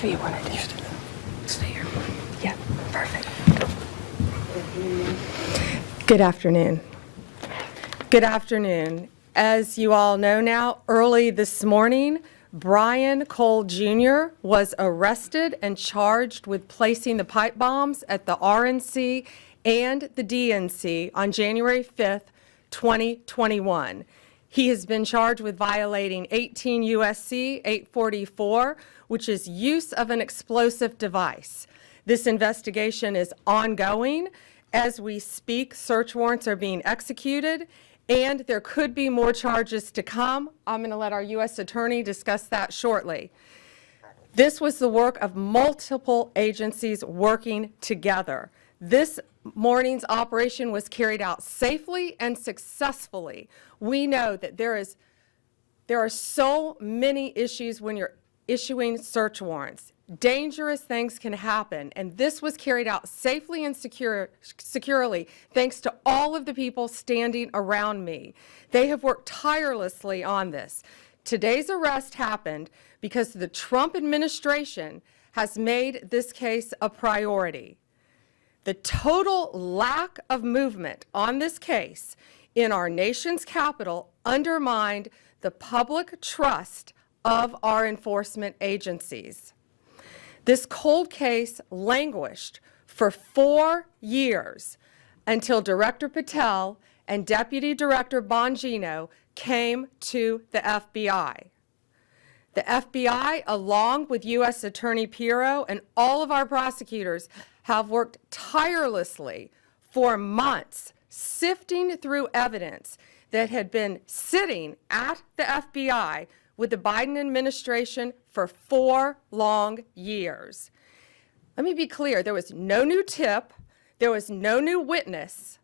Whatever you want to do. Stay here. Yeah, perfect. Good afternoon. Good afternoon. As you all know now, early this morning, Brian Cole Jr. was arrested and charged with placing the pipe bombs at the RNC and the DNC on January 5th, 2021. He has been charged with violating 18 U.S.C. 844, which is use of an explosive device. This investigation is ongoing. As we speak, search warrants are being executed, and there could be more charges to come. I'm going to let our U.S. Attorney discuss that shortly. This was the work of multiple agencies working together. This morning's operation was carried out safely and successfully. We know that there are so many issues when you're issuing search warrants. Dangerous things can happen, and this was carried out safely and securely thanks to all of the people standing around me. They have worked tirelessly on this. Today's arrest happened because the Trump administration has made this case a priority. The total lack of movement on this case in our nation's capital undermined the public trust of our enforcement agencies. This cold case languished for 4 years until Director Patel and Deputy Director Bongino came to the FBI. The FBI, along with U.S. Attorney Pirro and all of our prosecutors, have worked tirelessly for months, sifting through evidence that had been sitting at the FBI with the Biden administration for 4 long years. Let me be clear, there was no new tip, there was no new witness,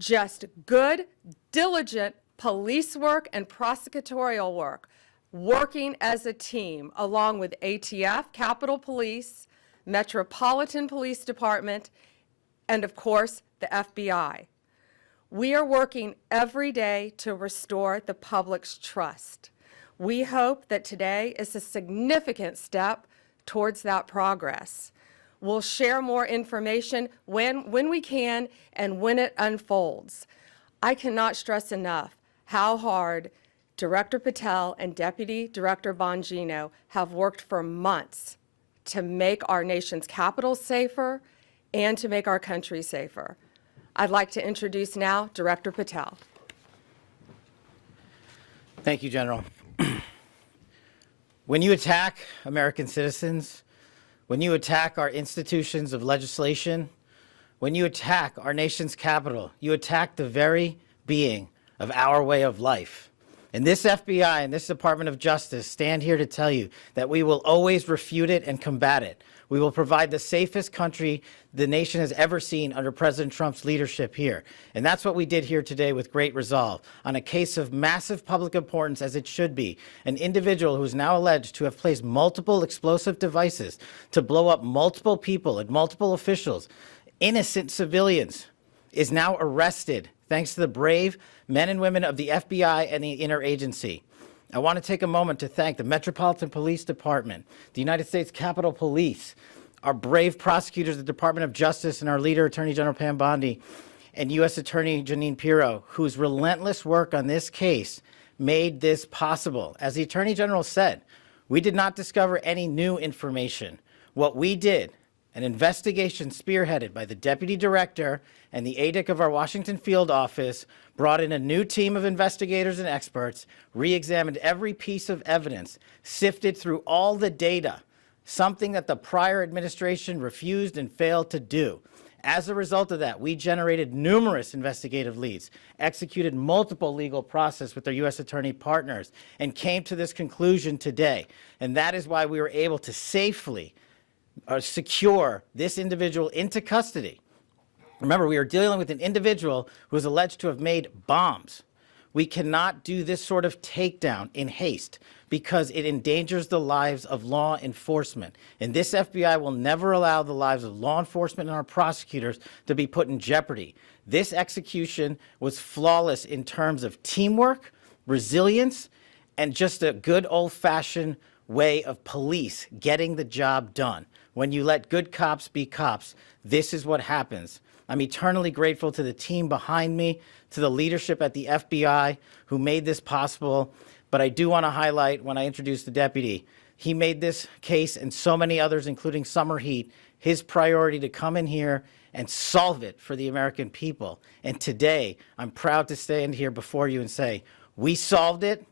just good, diligent police work and prosecutorial work, working as a team along with ATF, Capitol Police, Metropolitan Police Department, and of course, the FBI. We are working every day to restore the public's trust. We hope that today is a significant step towards that progress. We'll share more information when we can and when it unfolds. I cannot stress enough how hard Director Patel and Deputy Director Bongino have worked for months to make our nation's capital safer and to make our country safer. I'd like to introduce now Director Patel. Thank you, General. When you attack American citizens, when you attack our institutions of legislation, when you attack our nation's capital, you attack the very being of our way of life. And this FBI and this Department of Justice stand here to tell you that we will always refute it and combat it. We will provide the safest country the nation has ever seen under President Trump's leadership here. And that's what we did here today with great resolve on a case of massive public importance, as it should be. An individual who is now alleged to have placed multiple explosive devices to blow up multiple people and multiple officials, innocent civilians, is now arrested thanks to the brave men and women of the FBI and the interagency. I want to take a moment to thank the Metropolitan Police Department, the United States Capitol Police, our brave prosecutors, the Department of Justice, and our leader, Attorney General Pam Bondi, and U.S. Attorney Jeanine Pirro, whose relentless work on this case made this possible. As the Attorney General said, we did not discover any new information. What we did, an investigation spearheaded by the Deputy Director and the ADIC of our Washington field office, brought in a new team of investigators and experts, re-examined every piece of evidence, sifted through all the data, something that the prior administration refused and failed to do. As a result of that, we generated numerous investigative leads, executed multiple legal process with our U.S. attorney partners, and came to this conclusion today. And that is why we were able to safely secure this individual into custody. Remember, we are dealing with an individual who is alleged to have made bombs. We cannot do this sort of takedown in haste because it endangers the lives of law enforcement. And this FBI will never allow the lives of law enforcement and our prosecutors to be put in jeopardy. This execution was flawless in terms of teamwork, resilience, and just a good old-fashioned way of police getting the job done. When you let good cops be cops, this is what happens. I'm eternally grateful to the team behind me, to the leadership at the FBI who made this possible. But I do want to highlight, when I introduce the deputy, he made this case and so many others, including Summer Heat, his priority to come in here and solve it for the American people. And today, I'm proud to stand here before you and say, we solved it.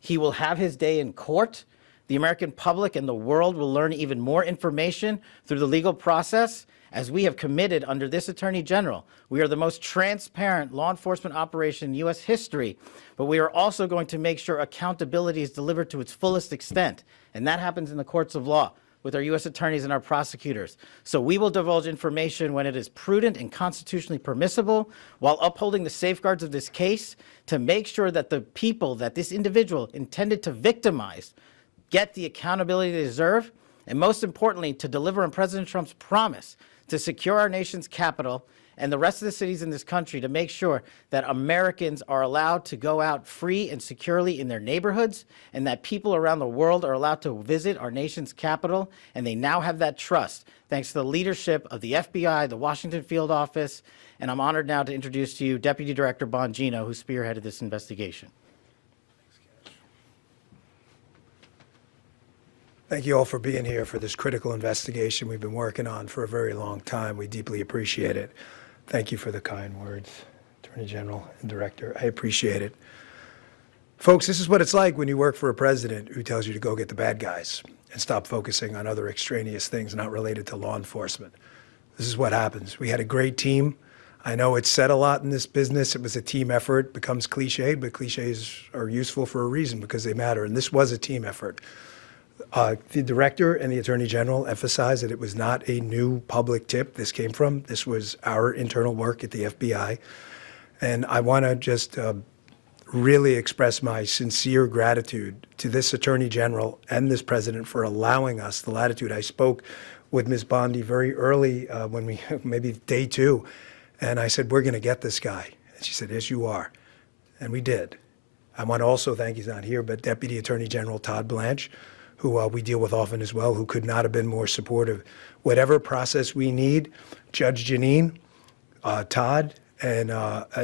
He will have his day in court. The American public and the world will learn even more information through the legal process, as we have committed under this Attorney General. We are the most transparent law enforcement operation in U.S. history, but we are also going to make sure accountability is delivered to its fullest extent, and that happens in the courts of law with our U.S. attorneys and our prosecutors. So we will divulge information when it is prudent and constitutionally permissible, while upholding the safeguards of this case to make sure that the people that this individual intended to victimize get the accountability they deserve, and most importantly, to deliver on President Trump's promise to secure our nation's capital and the rest of the cities in this country, to make sure that Americans are allowed to go out free and securely in their neighborhoods, and that people around the world are allowed to visit our nation's capital, and they now have that trust thanks to the leadership of the FBI, the Washington Field Office, and I'm honored now to introduce to you Deputy Director Bongino, who spearheaded this investigation. Thank you all for being here for this critical investigation we've been working on for a very long time. We deeply appreciate it. Thank you for the kind words, Attorney General and Director. I appreciate it. Folks, this is what it's like when you work for a president who tells you to go get the bad guys and stop focusing on other extraneous things not related to law enforcement. This is what happens. We had a great team. I know it's said a lot in this business. It was a team effort. It becomes cliched, but cliches are useful for a reason because they matter. And this was a team effort. The director and the attorney general emphasized that it was not a new public tip this came from. This was our internal work at the FBI. And I want to just really express my sincere gratitude to this attorney general and this president for allowing us the latitude. I spoke with Ms. Bondi very early when we, maybe day 2, and I said, we're going to get this guy. And she said, yes, you are. And we did. I want to also thank, he's not here, but Deputy Attorney General Todd Blanche, who we deal with often as well, who could not have been more supportive. Whatever process we need, Judge Jeanine, Todd, and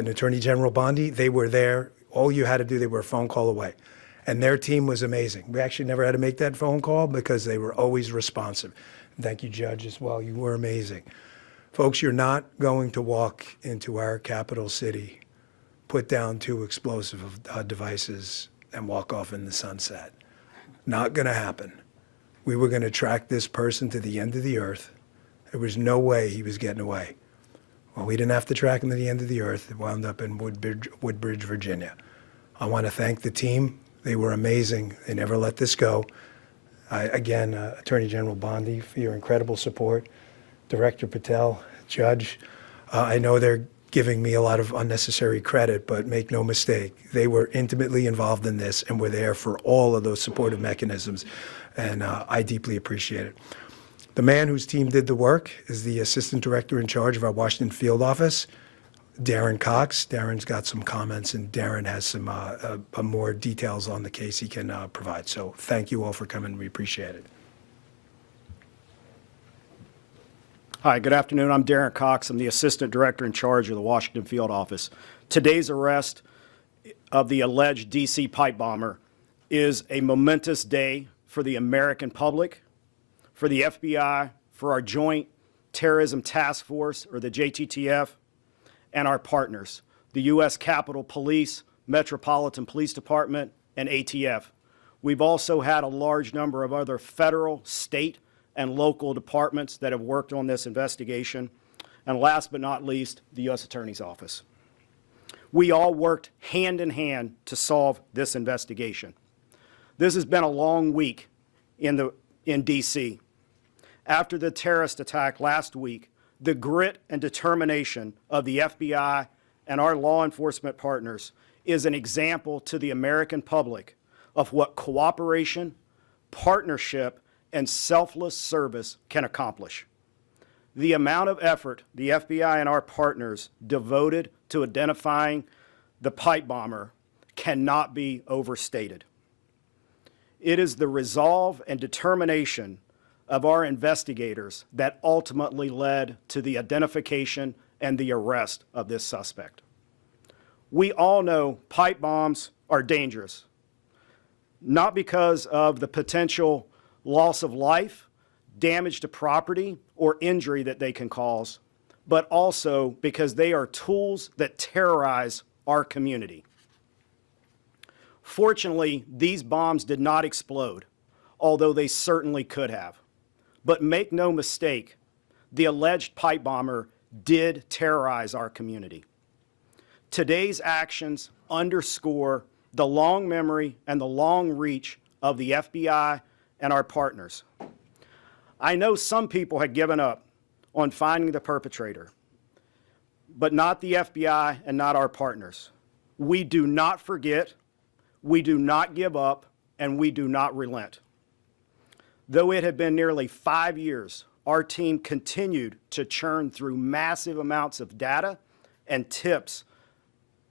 Attorney General Bondi, they were there. All you had to do, they were a phone call away. And their team was amazing. We actually never had to make that phone call because they were always responsive. Thank you, Judge, as well. You were amazing. Folks, you're not going to walk into our capital city, put down 2 explosive devices, and walk off in the sunset. Not going to happen. We were going to track this person to the end of the earth. There was no way he was getting away. Well, we didn't have to track him to the end of the earth. It wound up in Woodbridge, Virginia. I want to thank the team. They were amazing. They never let this go. Again, Attorney General Bondi, for your incredible support. Director Patel, Judge, I know they're giving me a lot of unnecessary credit, but make no mistake, they were intimately involved in this and were there for all of those supportive mechanisms, and I deeply appreciate it. The man whose team did the work is the Assistant Director in charge of our Washington Field Office, Darren Cox. Darren's got some comments, and Darren has some more details on the case he can provide. So thank you all for coming. We appreciate it. Hi, good afternoon. I'm Darren Cox. I'm the Assistant Director in charge of the Washington Field Office. Today's arrest of the alleged D.C. pipe bomber is a momentous day for the American public, for the FBI, for our Joint Terrorism Task Force, or the JTTF, and our partners, the U.S. Capitol Police, Metropolitan Police Department, and ATF. We've also had a large number of other federal, state, and local departments that have worked on this investigation. And last but not least, the U.S. Attorney's Office. We all worked hand in hand to solve this investigation. This has been a long week in D.C. After the terrorist attack last week, the grit and determination of the FBI and our law enforcement partners is an example to the American public of what cooperation, partnership, and selfless service can accomplish. The amount of effort the FBI and our partners devoted to identifying the pipe bomber cannot be overstated. It is the resolve and determination of our investigators that ultimately led to the identification and the arrest of this suspect. We all know pipe bombs are dangerous, not because of the potential loss of life, damage to property, or injury that they can cause, but also because they are tools that terrorize our community. Fortunately, these bombs did not explode, although they certainly could have. But make no mistake, the alleged pipe bomber did terrorize our community. Today's actions underscore the long memory and the long reach of the FBI and our partners. I know some people had given up on finding the perpetrator, but not the FBI and not our partners. We do not forget, we do not give up, and we do not relent. Though it had been nearly 5 years, our team continued to churn through massive amounts of data and tips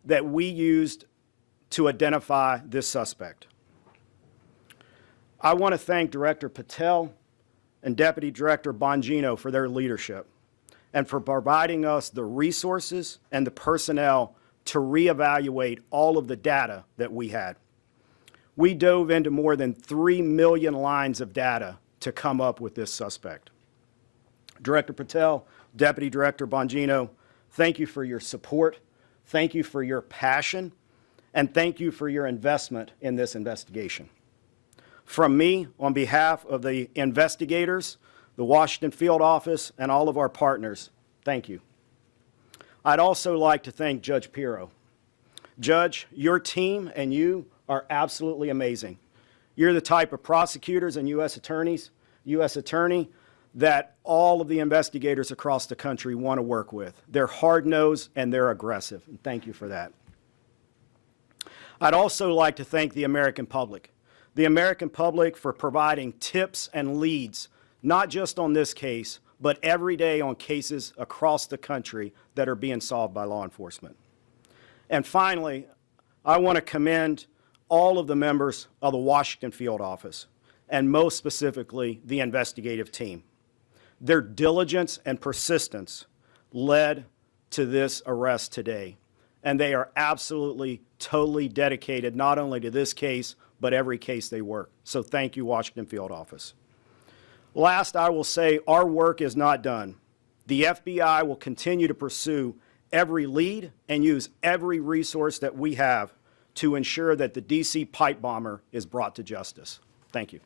that we used to identify this suspect. I want to thank Director Patel and Deputy Director Bongino for their leadership and for providing us the resources and the personnel to reevaluate all of the data that we had. We dove into more than 3 million lines of data to come up with this suspect. Director Patel, Deputy Director Bongino, thank you for your support, thank you for your passion, and thank you for your investment in this investigation. From me, on behalf of the investigators, the Washington Field Office, and all of our partners, thank you. I'd also like to thank Judge Pirro. Judge, your team and you are absolutely amazing. You're the type of prosecutors and U.S. attorney that all of the investigators across the country want to work with. They're hard-nosed and they're aggressive, and thank you for that. I'd also like to thank the American public for providing tips and leads, not just on this case, but every day on cases across the country that are being solved by law enforcement. And finally, I want to commend all of the members of the Washington Field Office, and most specifically, the investigative team. Their diligence and persistence led to this arrest today, and they are absolutely, totally dedicated not only to this case, but every case they work. So thank you, Washington Field Office. Last, I will say our work is not done. The FBI will continue to pursue every lead and use every resource that we have to ensure that the D.C. pipe bomber is brought to justice. Thank you.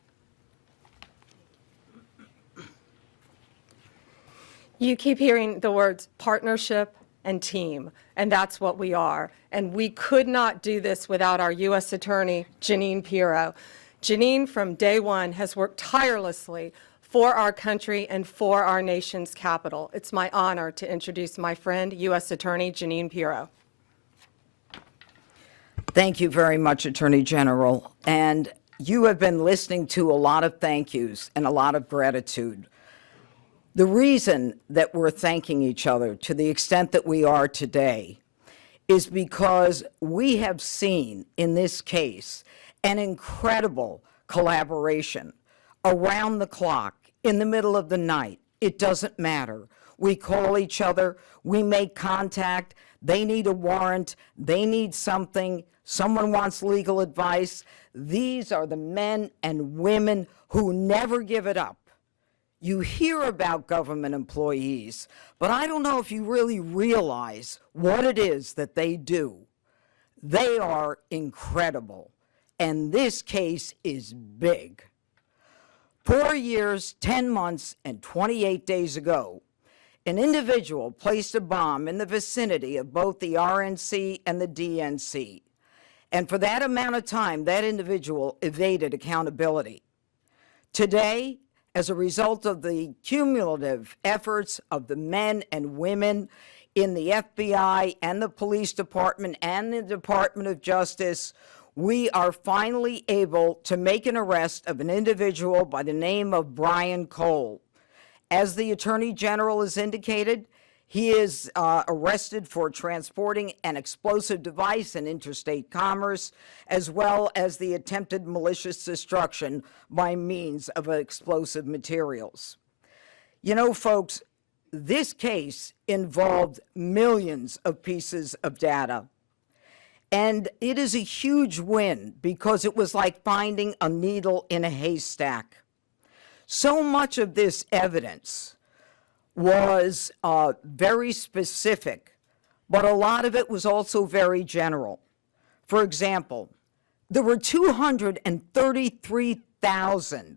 You keep hearing the words partnership and team, and that's what we are. And we could not do this without our U.S. Attorney, Jeanine Pirro. Jeanine, from day one, has worked tirelessly for our country and for our nation's capital. It's my honor to introduce my friend, U.S. Attorney Jeanine Pirro. Thank you very much, Attorney General. And you have been listening to a lot of thank yous and a lot of gratitude. The reason that we're thanking each other to the extent that we are today is because we have seen in this case an incredible collaboration around the clock, in the middle of the night. It doesn't matter. We call each other, we make contact, they need a warrant, they need something, someone wants legal advice. These are the men and women who never give it up. You hear about government employees, but I don't know if you really realize what it is that they do. They are incredible, and this case is big. 4 years, 10 months, and 28 days ago, an individual placed a bomb in the vicinity of both the RNC and the DNC. And for that amount of time, that individual evaded accountability. Today, as a result of the cumulative efforts of the men and women in the FBI and the police department and the Department of Justice, we are finally able to make an arrest of an individual by the name of Brian Cole. As the Attorney General has indicated, He is arrested for transporting an explosive device in interstate commerce, as well as the attempted malicious destruction by means of explosive materials. You know, folks, this case involved millions of pieces of data. And it is a huge win because it was like finding a needle in a haystack. So much of this evidence was very specific, but a lot of it was also very general. For example, there were 233,000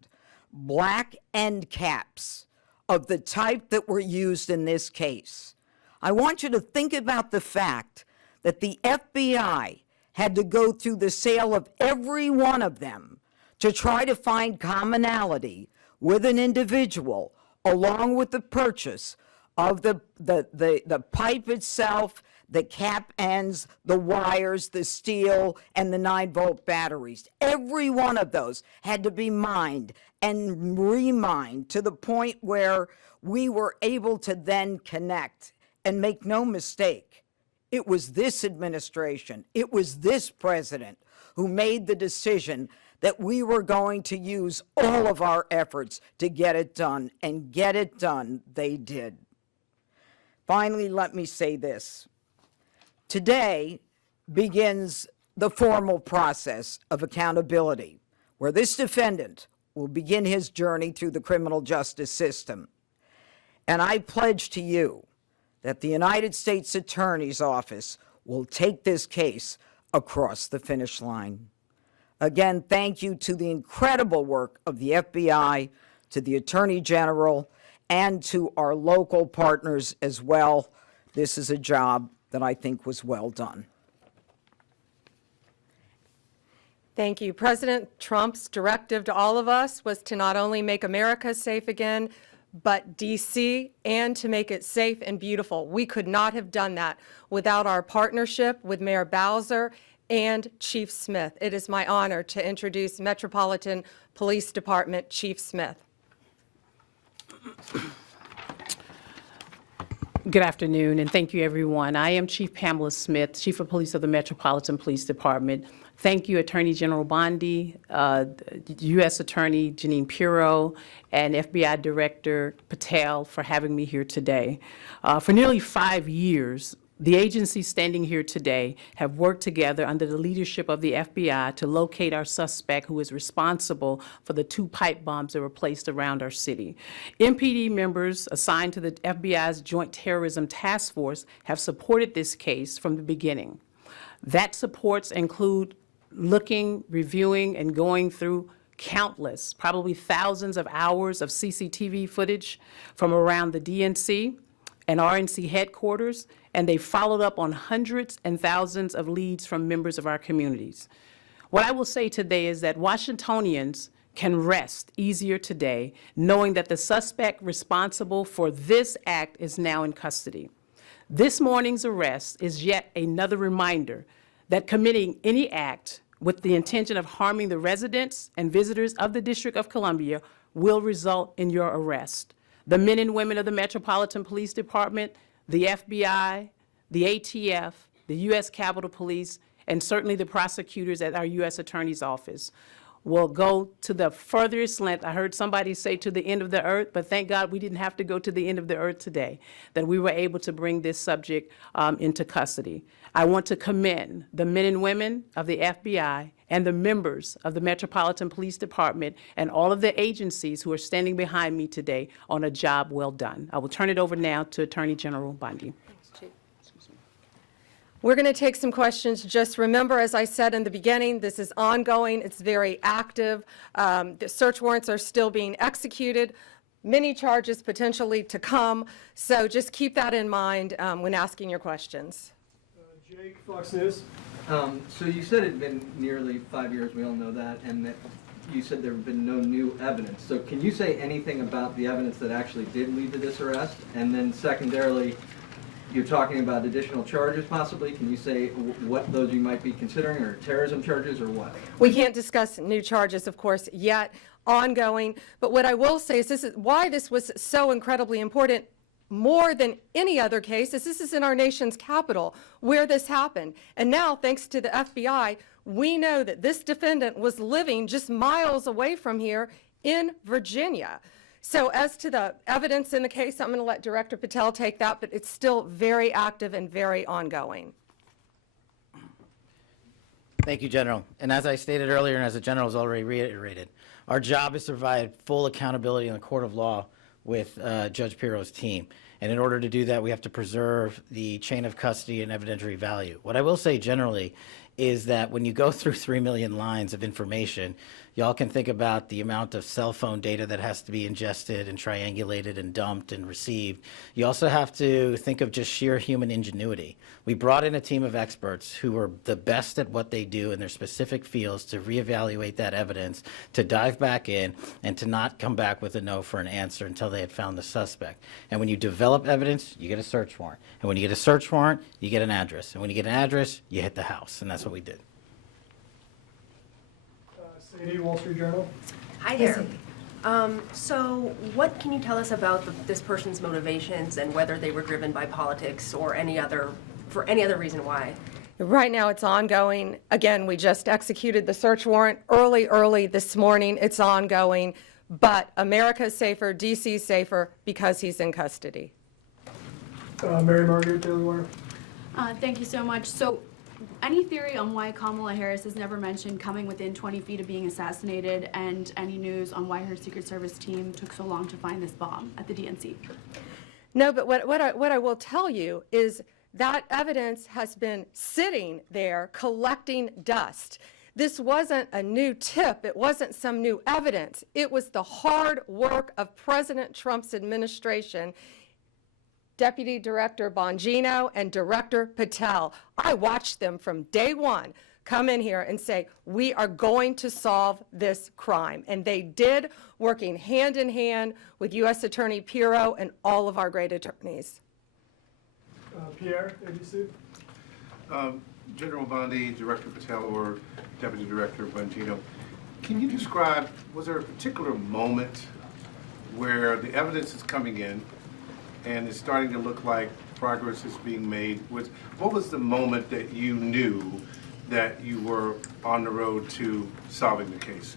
black end caps of the type that were used in this case. I want you to think about the fact that the FBI had to go through the sale of every one of them to try to find commonality with an individual, along with the purchase of the pipe itself, the cap ends, the wires, the steel, and the 9-volt batteries. Every one of those had to be mined and remined to the point where we were able to then connect. And make no mistake, it was this administration, it was this president who made the decision that we were going to use all of our efforts to get it done, and get it done they did. Finally, let me say this. Today begins the formal process of accountability, where this defendant will begin his journey through the criminal justice system. And I pledge to you that the United States Attorney's Office will take this case across the finish line. Again, thank you to the incredible work of the FBI, to the Attorney General, and to our local partners as well. This is a job that I think was well done. Thank you. President Trump's directive to all of us was to not only make America safe again, but D.C., and to make it safe and beautiful. We could not have done that without our partnership with Mayor Bowser and Chief Smith. It is my honor to introduce Metropolitan Police Department Chief Smith. Good afternoon, and thank you, everyone. I am Chief Pamela Smith, Chief of Police of the Metropolitan Police Department. Thank you, Attorney General Bondi, U.S. Attorney Jeanine Pirro, and FBI Director Patel for having me here today. For nearly 5 years, the agencies standing here today have worked together under the leadership of the FBI to locate our suspect who is responsible for the 2 pipe bombs that were placed around our city. MPD members assigned to the FBI's Joint Terrorism Task Force have supported this case from the beginning. That supports include looking, reviewing, and going through countless, probably thousands of hours of CCTV footage from around the DNC and RNC headquarters, and they followed up on hundreds and thousands of leads from members of our communities. What I will say today is that Washingtonians can rest easier today knowing that the suspect responsible for this act is now in custody. This morning's arrest is yet another reminder that committing any act with the intention of harming the residents and visitors of the District of Columbia will result in your arrest. The men and women of the Metropolitan Police Department, the FBI, the ATF, the U.S. Capitol Police, and certainly the prosecutors at our U.S. Attorney's Office will go to the furthest length. I heard somebody say to the end of the earth, but thank God we didn't have to go to the end of the earth today, that we were able to bring this subject into custody. I want to commend the men and women of the FBI and the members of the Metropolitan Police Department and all of the agencies who are standing behind me today on a job well done. I will turn it over now to Attorney General Bondi. We're going to take some questions. Just remember, as I said in the beginning, this is ongoing. It's very active. The search warrants are still being executed. Many charges potentially to come. So just keep that in mind when asking your questions. Jake, Fox News. So you said it had been nearly 5 years, we all know that, and that you said there have been no new evidence. So can you say anything about the evidence that actually did lead to this arrest? And then secondarily, you're talking about additional charges possibly. Can you say what those you might be considering, or terrorism charges, or what? We can't discuss new charges, of course, yet, ongoing. But what I will say is this is why this was so incredibly important. more than any other case is this is in our nation's capital where this happened. And now, thanks to the FBI, we know that this defendant was living just miles away from here in Virginia. So as to the evidence in the case, I'm going to let Director Patel take that, but it's still very active and very ongoing. Thank you, General. And as I stated earlier, and as the General has already reiterated, our job is to provide full accountability in the court of law with Judge Pirro's team. And in order to do that, we have to preserve the chain of custody and evidentiary value. What I will say generally is that when you go through 3 million lines of information, y'all can think about the amount of cell phone data that has to be ingested and triangulated and dumped and received. You also have to think of just sheer human ingenuity. We brought in a team of experts who were the best at what they do in their specific fields to reevaluate that evidence, to dive back in, and to not come back with a no for an answer until they had found the suspect. And when you develop evidence, you get a search warrant. And when you get a search warrant, you get an address. And when you get an address, you hit the house. And that's what we did. Sadie, Wall Street Journal. Hi there. So what can you tell us about this person's motivations and whether they were driven by politics or for any other reason why? Right now, it's ongoing. Again, we just executed the search warrant early this morning. It's ongoing. But America's safer, DC's safer because he's in custody. Mary Margaret, Daily Wire. Thank you so much. So, any theory on why Kamala Harris has never mentioned coming within 20 feet of being assassinated, and any news on why her Secret Service team took so long to find this bomb at the DNC? No, but what I will tell you is that evidence has been sitting there collecting dust. This wasn't a new tip. It wasn't some new evidence. It was the hard work of President Trump's administration, Deputy Director Bongino and Director Patel. I watched them from day one come in here and say, we are going to solve this crime. And they did, working hand in hand with U.S. Attorney Pirro and all of our great attorneys. Pierre, ABC. General Bondi, Director Patel, or Deputy Director Bongino, can you describe, was there a particular moment where the evidence is coming in and it's starting to look like progress is being made? What was the moment that you knew that you were on the road to solving the case?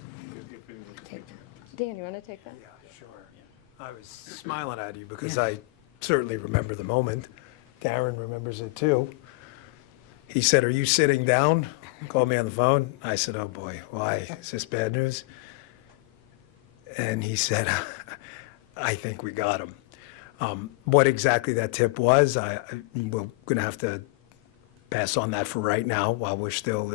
If anyone could take that. Dan, you want to take that? Yeah, sure. I was smiling at you because I certainly remember the moment. Darren remembers it too. He said, "Are you sitting down?" Called me on the phone. I said, "Oh boy, why? Is this bad news?" And he said, "I think we got him." What exactly that tip was, we're going to have to pass on that for right now while we're still,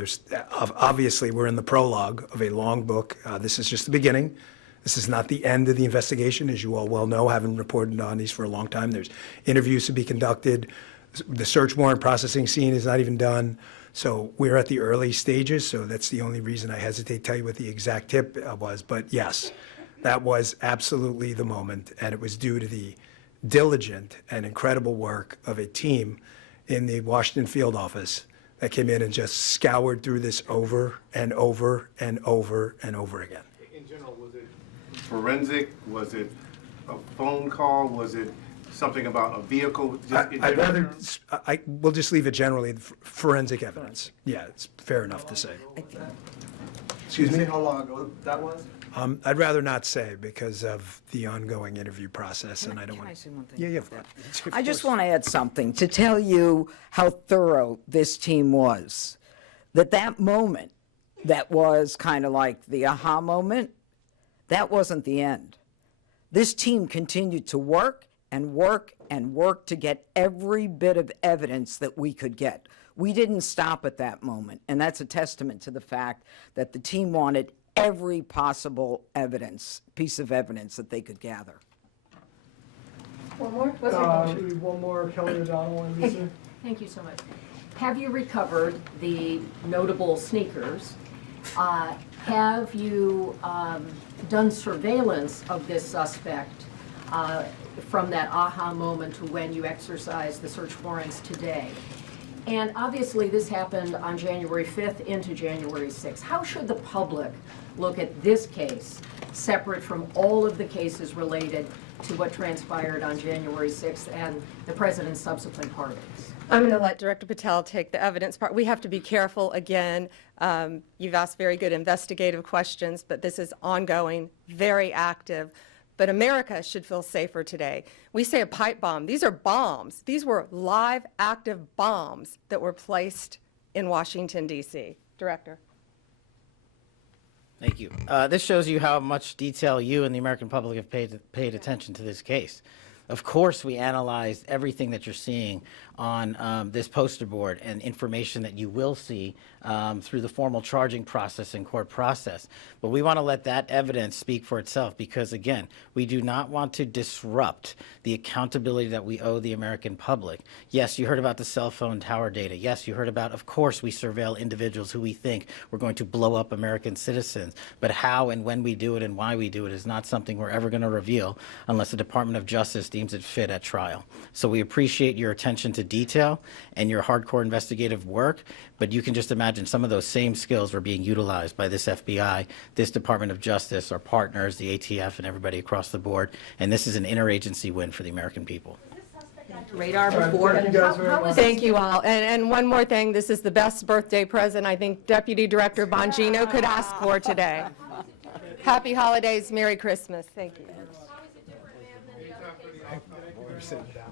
obviously we're in the prologue of a long book. This is just the beginning. This is not the end of the investigation, as you all well know, having reported on these for a long time. There's interviews to be conducted. The search warrant processing scene is not even done. So we're at the early stages, so that's the only reason I hesitate to tell you what the exact tip was. But yes, that was absolutely the moment, and it was due to the diligent and incredible work of a team in the Washington field office that came in and just scoured through this over and over and over and over again. In general, was it forensic? Was it a phone call? Was it something about a vehicle? We'll just leave it generally forensic evidence. Yeah, it's fair enough to say. Excuse me? How long ago that was? I'd rather not say because of the ongoing interview process, and I don't want to. Can I say one thing? Yeah, about that? I just want to add something to tell you how thorough this team was. That moment that was kind of like the aha moment, that wasn't the end. This team continued to work and work and work to get every bit of evidence that we could get. We didn't stop at that moment, and that's a testament to the fact that the team wanted every possible piece of evidence that they could gather. One more? One more, Kelly O'Donnell, NBC. Thank you so much. Have you recovered the notable sneakers? Have you done surveillance of this suspect from that aha moment to when you exercised the search warrants today? And obviously this happened on January 5th into January 6th. How should the public look at this case separate from all of the cases related to what transpired on January 6th and the president's subsequent pardons? I'm going to let Director Patel take the evidence part. We have to be careful. Again, you've asked very good investigative questions, but this is ongoing, very active. But America should feel safer today. We say a pipe bomb. These are bombs. These were live, active bombs that were placed in Washington, D.C. Director. Thank you. This shows you how much detail you and the American public have paid attention to this case. Of course, we analyzed everything that you're seeing on this poster board and information that you will see through the formal charging process and court process. But we want to let that evidence speak for itself because, again, we do not want to disrupt the accountability that we owe the American public. Yes, you heard about the cell phone tower data. Yes, you heard about, of course, we surveil individuals who we think we're going to blow up American citizens. But how and when we do it and why we do it is not something we're ever going to reveal unless the Department of Justice deems it fit at trial. So we appreciate your attention to detail and your hardcore investigative work, but you can just imagine some of those same skills were being utilized by this FBI, this Department of Justice, our partners, the ATF, and everybody across the board. And this is an interagency win for the American people. Radar before. Thank you guys very much. Thank you all. And one more thing, this is the best birthday present I think Deputy Director Bongino could ask for today. Happy holidays, Merry Christmas. Thank you. We're sitting down.